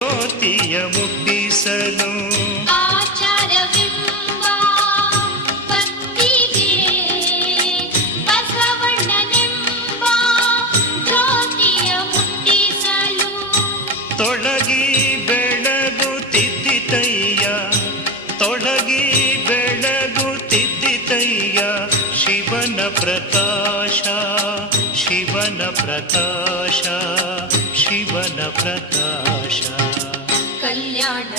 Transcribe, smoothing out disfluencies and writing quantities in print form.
ಜ್ಯೋತಿಯ ಮುಟ್ಟಿಸಲು ಆಚಾರವೆಂಬ ಭಕ್ತಿಗೆ ಬಸವಣ್ಣನೆಂಬ ಜ್ಯೋತಿಯ ಮುಟ್ಟಿಸಲು ತೊಳಗಿ ಬೆಳಗುತ್ತಿದ್ದಿತಯ್ಯ, ತೊಳಗಿ ಬೆಳಗುತ್ತಿದ್ದಿತಯ್ಯ ಶಿವನ ಪ್ರಕಾಶ, ಶಿವನ ಪ್ರಕಾಶ, ಶಿವನ ಪ್ರಕಾಶ. ಕಲ್ಯಾಣ